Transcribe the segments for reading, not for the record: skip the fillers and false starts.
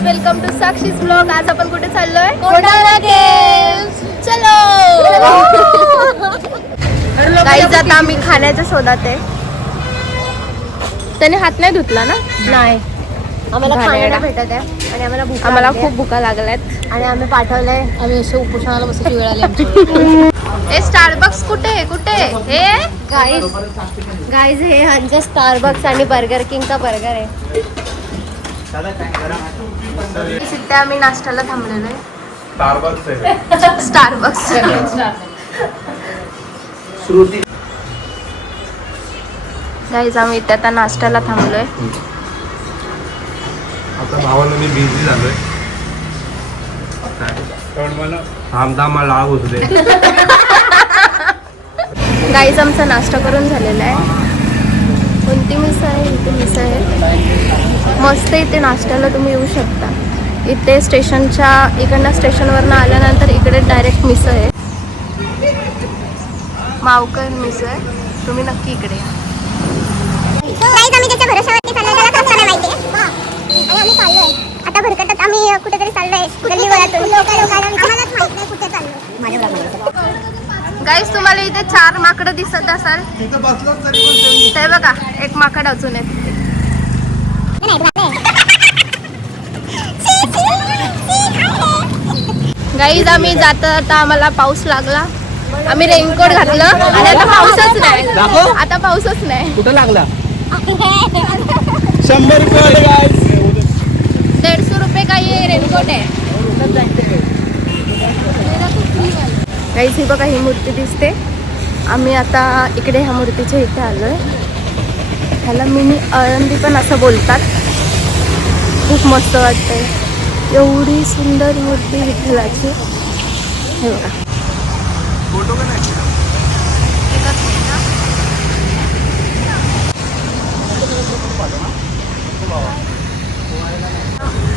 Guys, welcome to Sakshi's blog. आज आपण कुठे चाललोय? कोंडाणा केव्स. चलो गाईज, आता आम्ही खाण्याच्या शोधात आहे. त्याने हात नाही धुतला ना? नाही, आम्हाला खायला भेटत आहे आणि आम्हाला खूप भुका लागल्यात आणि आम्ही पाठवलंय. आम्ही असे उपोषणाला बसायची वेळ आली आमची. हे स्टारबक्स कुठे आहे? कुठे हे? गाईज हे ह्यांचं स्टारबक्स आणि बर्गर किंगचा बर्गर आहे. इथे आम्ही नाश्त्याला थांबलेलो आहे. स्टारबक्स. गाईज, आम्ही इथे आता नाश्त्याला थांबलोय. आता भावाला मी बिझी झालोय. थांबता लाभ होत दे. गाईज, आमचा नाश्ता करून झालेला आहे. कोणती मिसळ आहे? इथे मिसळ आहे मस्त. इथे नाश्त्याला तुम्ही येऊ शकता. इथे स्टेशनच्या इकडनं स्टेशनवरनं आल्यानंतर इकडे डायरेक्ट मिसळ आहे. मावकर मिसळ आहे. तुम्ही नक्की इकडे या. आम्ही त्याच्या भरोशावरती चाललोय, त्याला कसं नाही माहिती आणि आम्ही चाललोय आता भरकटत. आम्ही कुठेतरी चाललोय गल्लीवरातून. लोकांना आम्हालाच माहित नाही कुठे चाललोय. गाईज, तुम्हाला इथे 4 माकडं दिसत असाल. ते बघा, एक माकड अजून आहे. गाईज, आम्ही जाता आम्हाला पाऊस लागला. आम्ही रेनकोट घातलं आणि आता पाऊसच नाही. आता पाऊसच नाही. कुठं लागला? 100 रुपये गाईस. 150 रुपये का ये रेनकोट आहे. गाईज, ही बघा, ही मूर्ती दिसते. आम्ही आता इकडे ह्या मूर्तीच्या इथे आलोय. ह्याला मिनी आळंदी पण असं बोलतात. खूप मस्त वाटतंय. एवढी सुंदर मूर्ती विठ्ठलाची. हे बघा,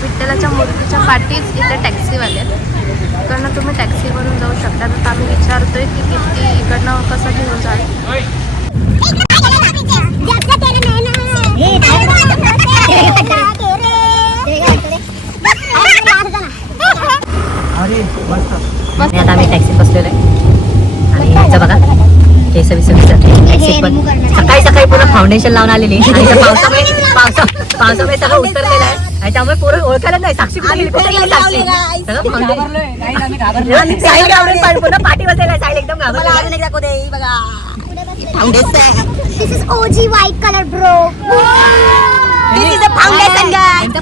विठ्ठलाच्या मूर्तीच्या पाठीच इथे टॅक्सीवाले आहेत. इकडनं तुम्ही टॅक्सीवरून जाऊ शकता. तर आम्ही विचारतोय की किती इकडनं कसं घेऊन जाल. आता आम्ही टॅक्सीत बसलेलो आहे आणि ह्याचं बघा केस सकाळी सकाळी पूर्ण फाउंडेशन लावून आलेली आणि पावसामुळे सगळं उतरलेलं आहे आणि त्यामुळे पूर्ण ओळखायला नाही. साक्षी कुठे साक्षी पूर्ण पाठी बसलेला आहे. साईड एकदम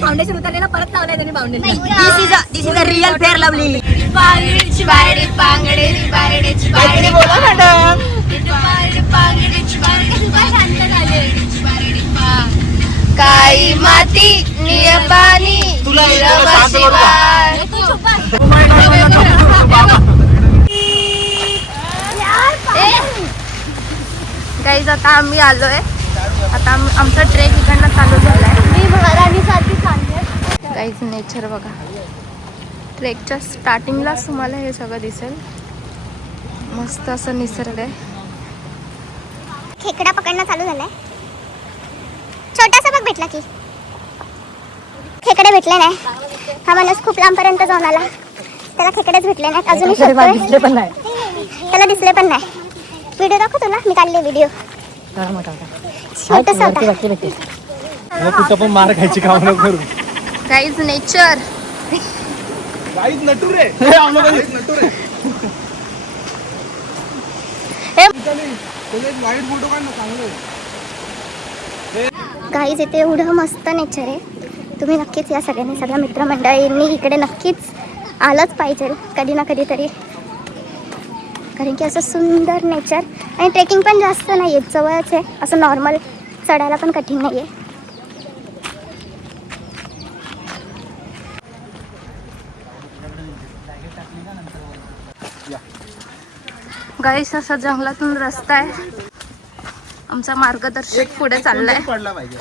फाउंडेशन उतरलेला परत लावलाय त्यांनी फाउंडेशन. Real fair lovely. काही माती निय पाणी गाईज, आता आम्ही आलोय. आता आमचा ट्रेक इकडनं चालू झालाय. मी महाराणीसाठी सांगते. गाईज, नेचर बघा. ट्रेकच्या स्टार्टिंगलाच तुम्हाला हे सगळं दिसेल. मस्त असं निसर्ग आहे. खेकडा पकडणं चालू झालंय. छोटासा बघ भेटला की. खेकडे भेटले नाही. हा माणूस खूप लांबपर्यंत जाऊन आला. त्याला खेकडेच भेटले नाहीत. अजूनही शोधतोय. त्याला दिसले पण नाही. व्हिडिओ दाखव तुला. मी काढले व्हिडिओ. छोटासा होता. कुठं पण मार खायची काम नको करू. Guys, nature. गाईस नटू रे. नटू रे. वाईट फोटो काढ ना, चांगलं. गाईज, इथे एवढं मस्त नेचर आहे. तुम्ही नक्कीच या. सगळ्या मित्रमंडळींनी इकडे नक्कीच आलंच पाहिजे कधी ना कधी तरी. कारण की असं सुंदर नेचर आणि ट्रेकिंग पण जास्त नाही आहे, जवळच आहे. असं नॉर्मल चढायला पण कठीण नाही आहे. गाईस, असा जंगलातून रस्ता आहे. आमचा मार्गदर्शक पुढे चाललाय. पडला पाहिजे.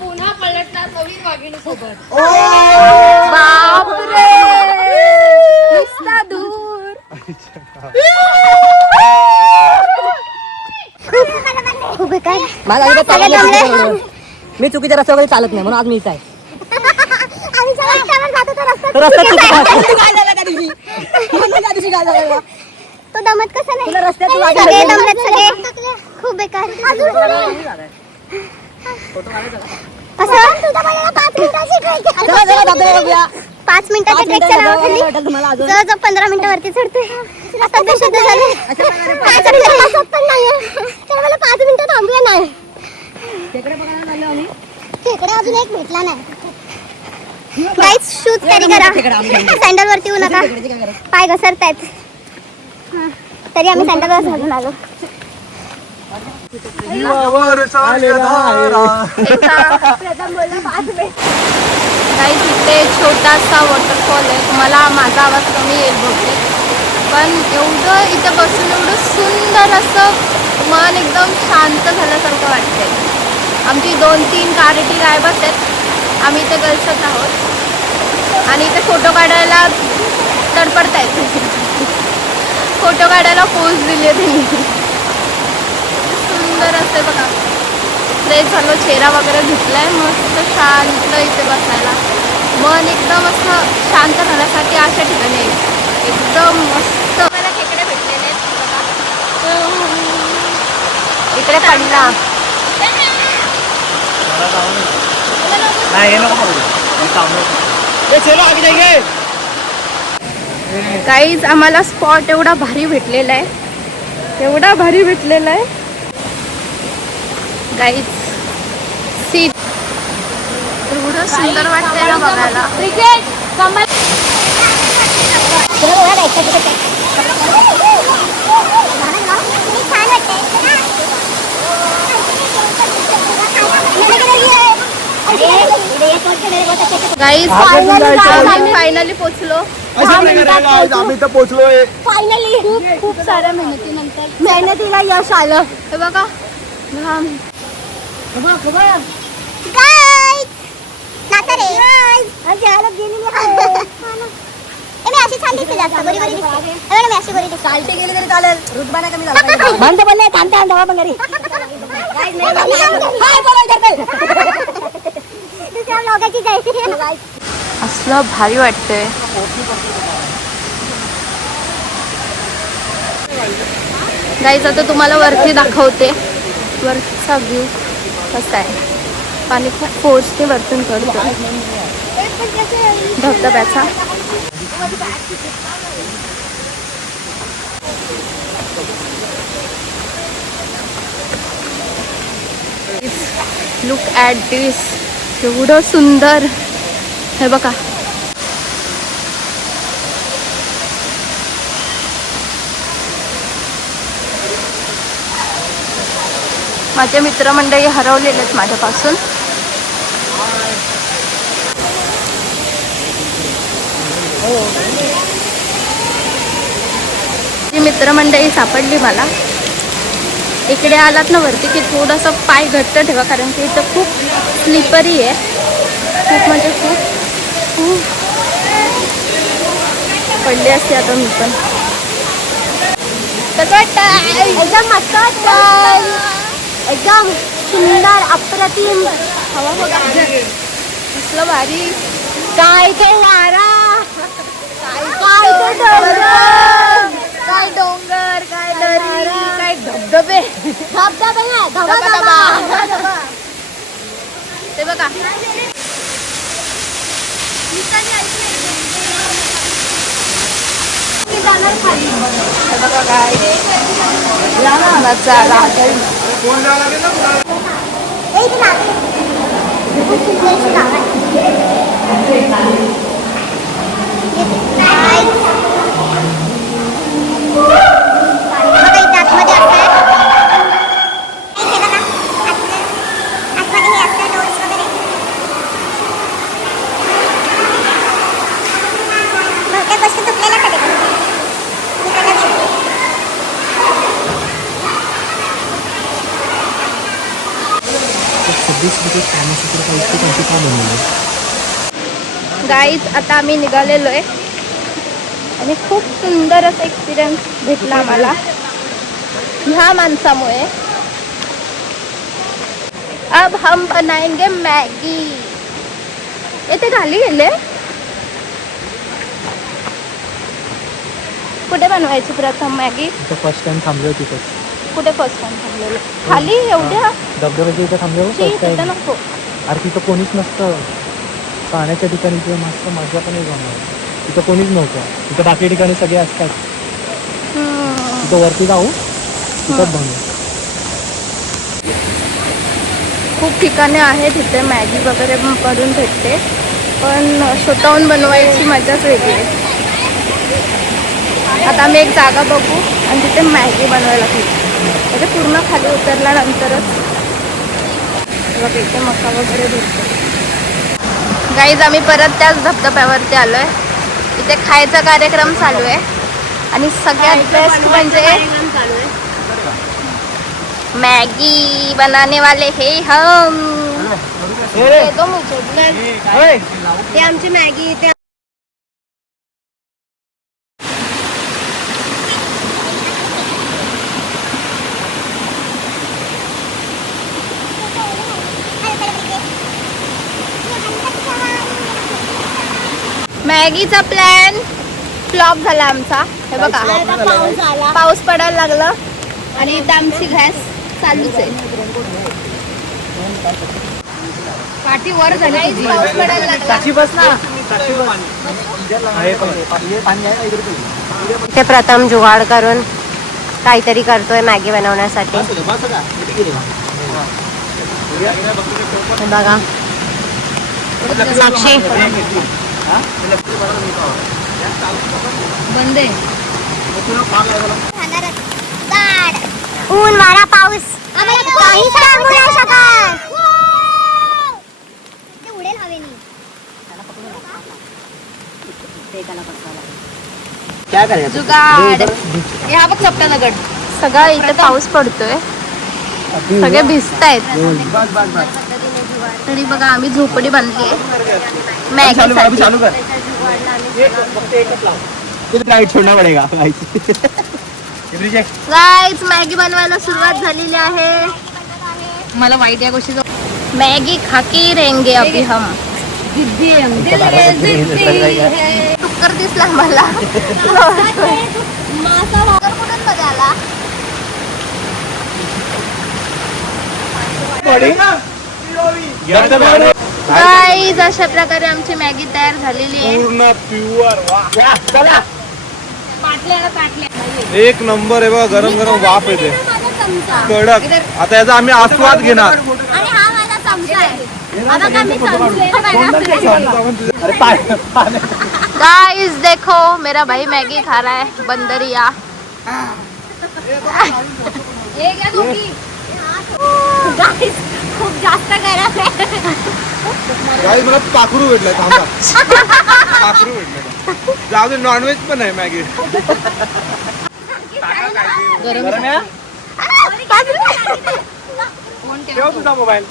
पुन्हा पलटणार नवीन वाघिणीसोबत. बापरे, नुसता दूर. खूप बेकार. माझा अजिबात चालत सगळे नाही जमले. एवढं. मी चुकीच्या रस्त्यावर चालत नाही म्हणून आज मी इथं आहे. आम्ही जेव्हा रस्त्यावर जातो तर रस्त्यात तर रस्त्यात चुकीचं आहे. चुकीचं आहे. काय झालं त्या दिवशी? त्या दिवशी काय झालं? तो दमत कसा नाही तुला रस्त्यात तू सगळे वाटेल. दमलेत सगळे. खूप बेकार. असं तुझ्या मला 5 मिनिटाची ट्रेक चला, चला, धबधबा बघूया. 5 मिनिटाच्या 5 ट्रेकच्या मिनिटाचा नावाखाली वाटेल तुम्हाला अजून. जवळजवळ 15 मिनिटं वरती चढतोय. आता ते शुद्ध झाले. काय चढलं असत पण नाहीये. तर मला 5 मिनिटं थांबूया नाही. तिकडे बघायला आलो आम्ही. खेकडा अजून एक भेटला नाही. गाईज शूज कॅरी करा. सँडल वरती येऊ नका. तिकडे काय करायचं? पाय घसरतायत. तरी आम्ही सँडलवर घालून आलो. काही तिथे छोटासा वॉटरफॉल आहे. तुम्हाला माझा आवाज कमी येईल बहुतेक, पण एवढं इथं बसून एवढं सुंदर असं मन एकदम शांत झाल्यासारखं वाटतंय. आमची 2-3 कारटी गायबच आहेत. आम्ही इथे गर्ल्सच आहोत आणि इथे फोटो काढायला तडपडतायत. फोटो काढायला पोज दिली त्यांनी. सुंदर असते बघा. फ्रेश झालो, चेहरा वगैरे धुतलाय, मस्त शांत इथे बसायला. मन एकदम असं शांत राहण्यासाठी अशा ठिकाणी आहे. एकदम मस्त. मला खेकडे भेटलेले आहेत बघा. इकडे पडला. काहीच आम्हाला स्पॉट एवढा भारी भेटलेला आहे. एवढा भारी भेटलेला आहे गाईज. सीट एवढं सुंदर वाटतंय ना बघायला. गाईज फायनली पोचलो. आम्ही तर पोहोचलोय. फायनली खूप साऱ्या मेहनतीनंतर मेहनतीला यश आलं. हे बघा घाम. गाईज नाचा रे. माझी हालत गेलेली आहे. मी अशी छान दिसते जास्त गोरी गोरी दिसते. अरे मी अशी गोरी दिसते. चालते गेली तरी चालेल. रुतबा नाही कमी झाला. माणसं बोलले थांबते आणि धावा पण घरी. दुसऱ्या लोकांची जायची. असलं भारी वाटतंय. गाईज आता तुम्हाला वरती दाखवते. वरचा व्ह्यू कसा आहे. पाणी खूप फोर्सने वरतून पडतो धबधब्याचा. लुक ॲट दिस. एवढं सुंदर. हे बघा. माझे मित्रमंडळी हरवलेलेत माझ्यापासून. जी मित्रमंडळी सापडली मला. इकडे आलात ना वरती की थोडंसं पाय घट्ट ठेवा, कारण की इथं खूप स्लिपरी आहे. खूप म्हणजे खूप पडली असते आता मी पण. कसं वाटतं? एकदम मस्त वाटतं. एकदम सुंदर अप्रतिम. हवा बघा कसलं भारी. काय ते वारा. काय ते डोंगर, काय डोंगर, काय दरी, काय धबधबे. धबधबा नाही, धबधबा. ते बघा. हे बघा काय नजारा. फोन द्यावा लागेल ना तुला. खूप सुंदर अशी गाव आहे. बघा इथे आतमध्ये असं आहे. हे बघा, आतमध्ये हे असतं डोर्स वगैरे. बहुतेक वस्तू तुटलेल्या कधी गाईज आता आम्ही निघालेलो आहे. आणि खूप सुंदर असा एक्सपिरियन्स भेटला आम्हाला ह्या माणसामुळे. अब हम बनाएंगे मॅगी. येते खाली गेले. कुठे बनवायची प्रथम मॅगी? फर्स्ट टाइम थांबलो तिथे. कुठे फर्स्ट टाइम थांबलेलं? खाली एवढ्या धबधब्याच्या इथे थांबलो फर्स्ट टाइम. तिथं नको. अरे तिथं कोणीच नसतं. पाण्याच्या ठिकाणी तिथे मस्त मजा पण येणार. तिथं कोणीच नव्हतं. तिथं बाकी ठिकाणी सगळे असतात. तिथं वरती जाऊ तिथंच बनवू. खूप ठिकाणे आहेत तिथे मॅगी वगैरे करून भेटते, पण स्वतःहून बनवायची मजाच वेगळी आहे. आता आम्ही एक जागा बघू आणि तिथे मॅगी बनवायला घेऊ. म्हणजे पूर्ण खाली उतरल्यानंतरच बघा इथे मका वगैरे भेटते. गाईज आम्ही परत त्याच धबधब्यावरती आलोय. इथे खायचा कार्यक्रम चालू आहे आणि सगळ्यात बेस्ट म्हणजे मैगी बनाने वाले हे हम. दे दो मुझे. ते आमची मॅगी ते मॅगीचा प्लॅन फ्लॉप झाला आमचा. हे बघा पाऊस पडायला लागला आणि इथं आमची गॅस चालूच आहे. पाठी वर झाली. पाऊस पडायला लागला. इथे प्रथम जुगाड करून काहीतरी करतोय मॅगी बनवण्यासाठी. बघा साक्षी बंदे ऊन वारा पाऊस काही सांगू नाही शकत. ते उडेल हवेनी. जुगाड. हा बघ चपटा दगड. सगळा इथे पाऊस पडतोय. सगळे भिजतायत. तरी बघा आम्ही झोपडी बांधली मॅगी. चालू कर. लाईट छोडना पडेगा. गाईज मॅगी बनवायला सुरुवात झालेली आहे. मला वाईट या गोष्टीचं. मॅगी खाके रहेंगे अभी हम. टुक्कर दिसला मला. कुठून बघायला गाईज अशा प्रकारे आमची मॅगी तयार झालेली आहे. पूर्ण प्युअर. एक नंबर आहे बघा. गरम गरम वाफ येते कडक. आता याचा आम्ही आस्वाद घेणार. आणि हा माझा चमचा आहे. गाइस देखो मेरा भाई मैगी खा रहा है. बंदरिया खूप जास्त गरम आहे. काही मला पाखरू भेटलंय. थांबा. पाखरू भेटलंय. जाऊ दे. नॉनव्हेज पण आहे मॅगी. गरम आहे. ठेव तुझा मोबाईल.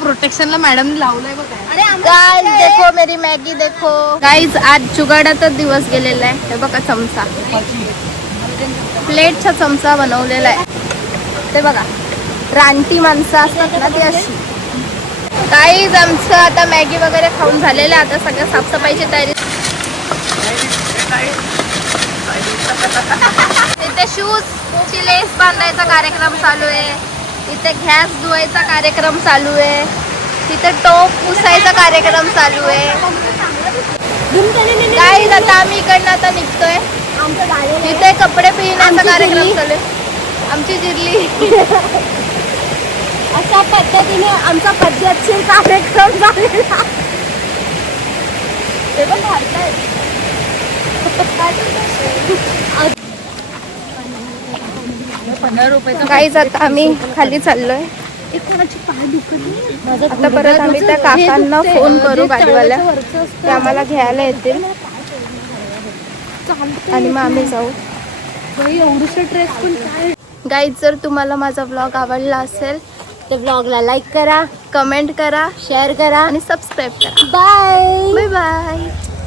प्रोटेक्शनला मॅडम लावलंय बघा. गाइस देखो मेरी मॅगी देखो. गाइस आज जुगाडाचा दिवस गेलेला आहे. हे बघा चमचा. प्लेटचा चमचा बनवलेला आहे. ते बघा रानटी माणसं असतात ना ती अशी. गाइस आमचं आता मॅगी वगैरे खाऊन झालेलं आहे. आता सगळ्या साफसफाईची तयारी. इथे शूज ची लेस बांधायचा कार्यक्रम चालू आहे. इथे गॅस धुवायचा कार्यक्रम चालू आहे. तिथे टोप पुसायचा कार्यक्रम चालू आहे. गाईज आता आम्ही इकडनं आता निघतोय. तिथे कपडे पिळण्याचा कार्यक्रम चालू आहे. आमची जिरली. अशा पद्धतीने आमचा पद्धतशीर कार्यक्रम झालेला. ते पण घालताय. गाईज आता आम्ही खाली चाललोय. आता परत आम्ही त्या काकांना फोन करू गाडीवाल्या. ते आम्हाला घ्यायला येतील आणि मग आम्ही जाऊ. गाईज जर तुम्हाला माझा व्लॉग आवडला असेल तर व्लॉगला लाईक करा, कमेंट करा, शेअर करा आणि सबस्क्राईब करा. Bye bye.